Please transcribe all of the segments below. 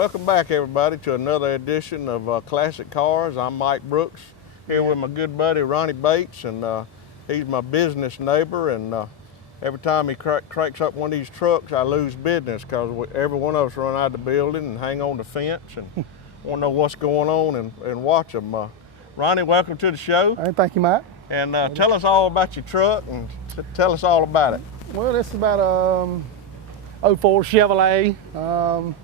Welcome back, everybody, to another edition of Classic Cars. I'm Mike Brooks, here with my good buddy Ronnie Bates, and he's my business neighbor. And every time he cranks up one of these trucks, I lose business because every one of us run out of the building and hang on the fence and want to know what's going on and watch them. Ronnie, welcome to the show. All right, thank you, Mike. And tell us all about your truck and tell us all about it. Well, this is about a 04 Chevrolet,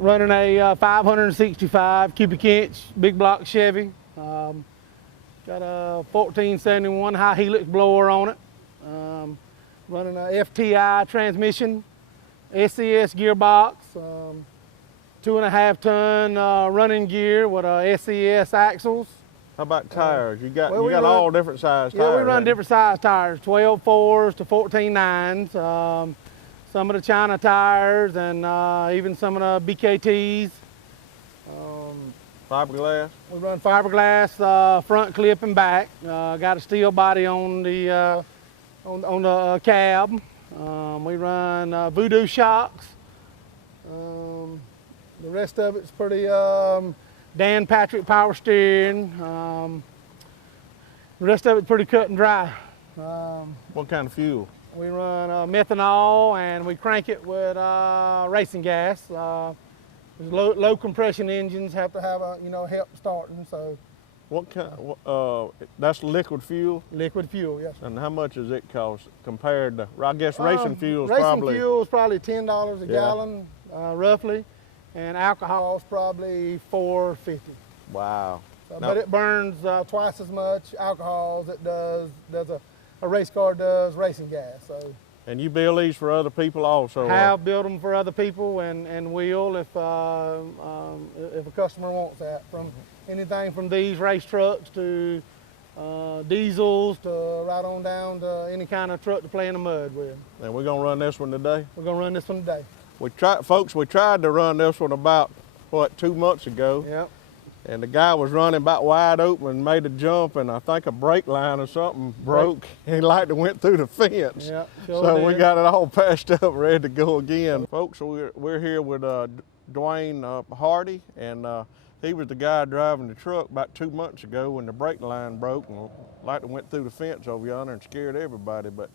running a 565 cubic inch big block Chevy. Got a 1471 high helix blower on it. Running a FTI transmission, SCS gearbox, 2.5 ton running gear with SCS axles. How about tires? You got all different size tires. Yeah, we run different size tires, 12 4s to 14 9s. Some of the China tires and even some of the BKTs. Fiberglass? We run fiberglass front clip and back. Got a steel body on the cab. We run Voodoo shocks. The rest of it's pretty Dan Patrick power steering. The rest of it's pretty cut and dry. What kind of fuel? We run methanol, and we crank it with racing gas. Low compression engines have to have help starting. So, what kind? That's liquid fuel. Liquid fuel, yes. And how much does it cost compared to? I guess racing fuel is Racing fuel is probably $10 a gallon, roughly, and alcohol is probably $4.50. Wow. So, but it burns twice as much alcohol as it does a race car does racing gas. So. And you build these for other people also? Have built them for other people, and will if a customer wants that. From anything from these race trucks to diesels to right on down to any kind of truck to play in the mud with. And we're gonna run this one today? We're gonna run this one today. We tried to run this one about, 2 months ago. Yep. And the guy was running about wide open and made a jump, and I think a brake line or something broke. He like to went through the fence. Yeah, sure so did. we got it all patched up, ready to go again. Folks, we're here with Dwayne Hardy, and he was the guy driving the truck about 2 months ago when the brake line broke, and like to went through the fence over yonder and scared everybody. But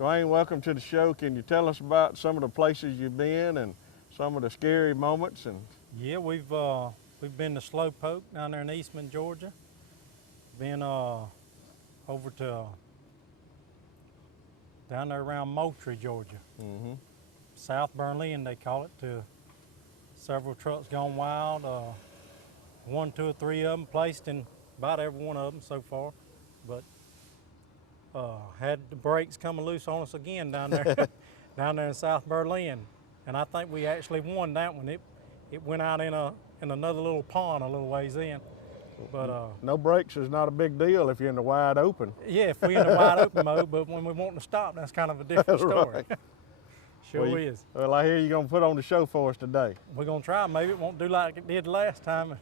Dwayne, welcome to the show. Can you tell us about some of the places you've been and some of the scary moments? And yeah, we've been to Slowpoke down there in Eastman, Georgia. Been over to down there around Moultrie, Georgia. South Berlin, they call it, to several trucks gone wild. 1, 2, or 3 of them placed in about every one of them so far. But had the brakes coming loose on us again down there, down there in South Berlin. And I think we actually won that one. It went out in another little pond a little ways in. But no brakes is not a big deal if you're in the wide open. Yeah, if we're in the wide open mode, but when we want to stop, that's kind of a different story. Right. Sure is. Well, I hear you're going to put on the show for us today. We're going to try. Maybe it won't do like it did last time.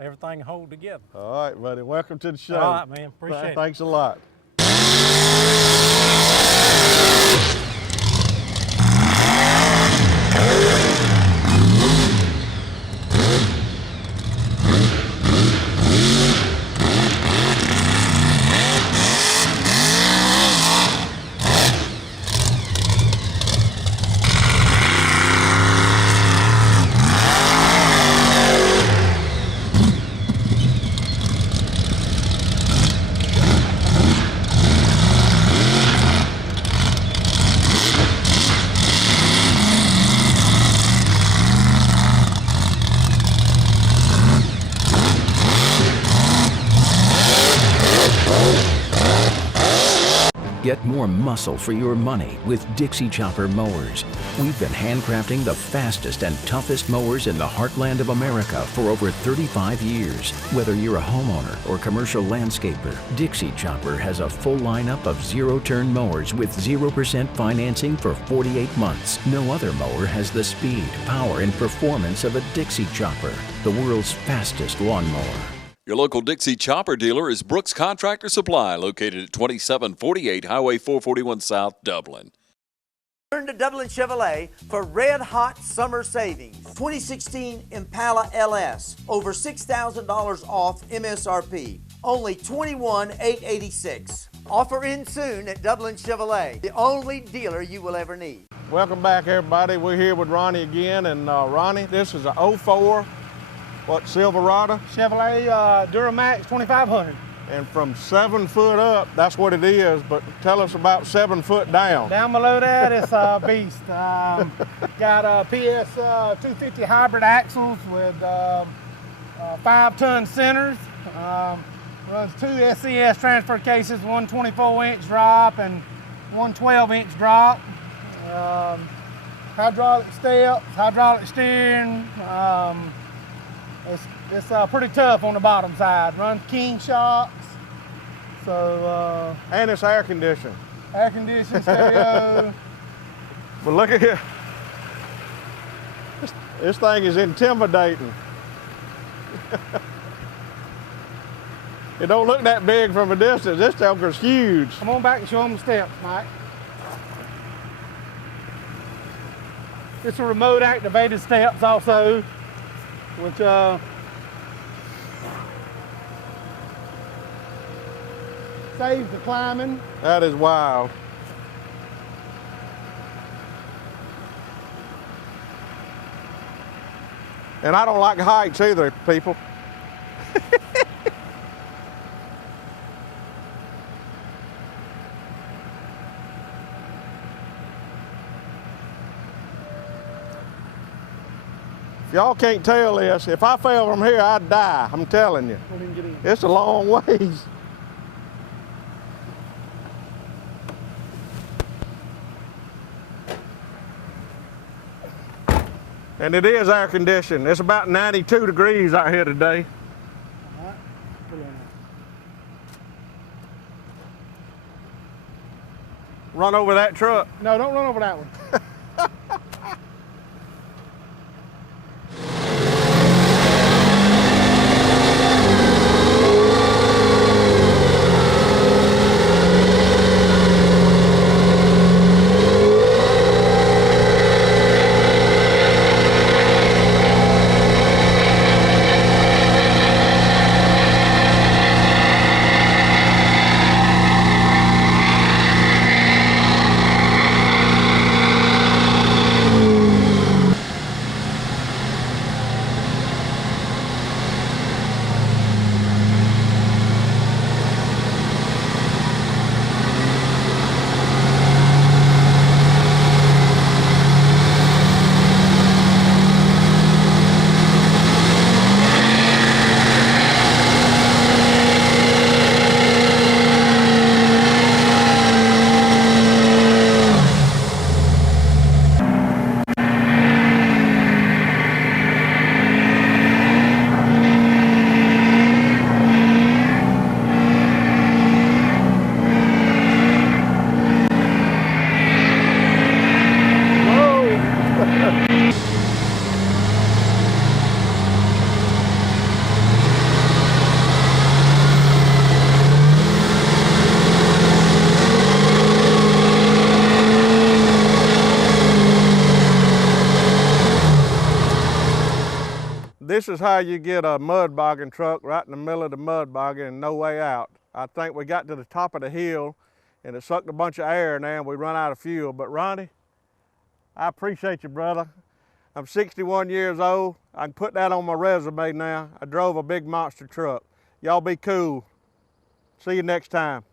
Everything hold together. All right, buddy. Welcome to the show. All right, man. Appreciate it. Thanks a lot. Get more muscle for your money with Dixie Chopper mowers. We've been handcrafting the fastest and toughest mowers in the heartland of America for over 35 years. Whether you're a homeowner or commercial landscaper, Dixie Chopper has a full lineup of zero-turn mowers with 0% financing for 48 months. No other mower has the speed, power, and performance of a Dixie Chopper, the world's fastest lawnmower. Your local Dixie Chopper dealer is Brooks Contractor Supply, located at 2748 Highway 441 South, Dublin. Turn to Dublin Chevrolet for red hot summer savings. 2016 Impala LS, over $6,000 off MSRP. Only $21,886. Offer in soon at Dublin Chevrolet, the only dealer you will ever need. Welcome back, everybody. We're here with Ronnie again, and Ronnie, this is a 04, Silverado? Chevrolet Duramax 2500. And from 7 foot up, that's what it is, but tell us about 7 foot down. Down below that, it's a beast. Got a PS 250 hybrid axles with 5-ton centers. Runs 2 SCS transfer cases, one 24-inch drop and one 12-inch drop. Hydraulic steps, hydraulic steering. It's pretty tough on the bottom side. Runs King shocks. So and it's air conditioned. Air conditioned stereo. But look at here. This thing is intimidating. It don't look that big from a distance. This joker's huge. Come on back and show them the steps, Mike. It's a remote activated steps also, which saves the climbing. That is wild. And I don't like heights either, people. If y'all can't tell this, if I fell from here, I'd die, I'm telling you. It's a long ways. And it is air conditioned. It's about 92 degrees out here today. All right. Put it in there. Run over that truck. No, don't run over that one. This is how you get a mud bogging truck right in the middle of the mud bogging and no way out. I think we got to the top of the hill and it sucked a bunch of air now and we run out of fuel. But Ronnie, I appreciate you, brother. I'm 61 years old. I can put that on my resume now. I drove a big monster truck. Y'all be cool. See you next time.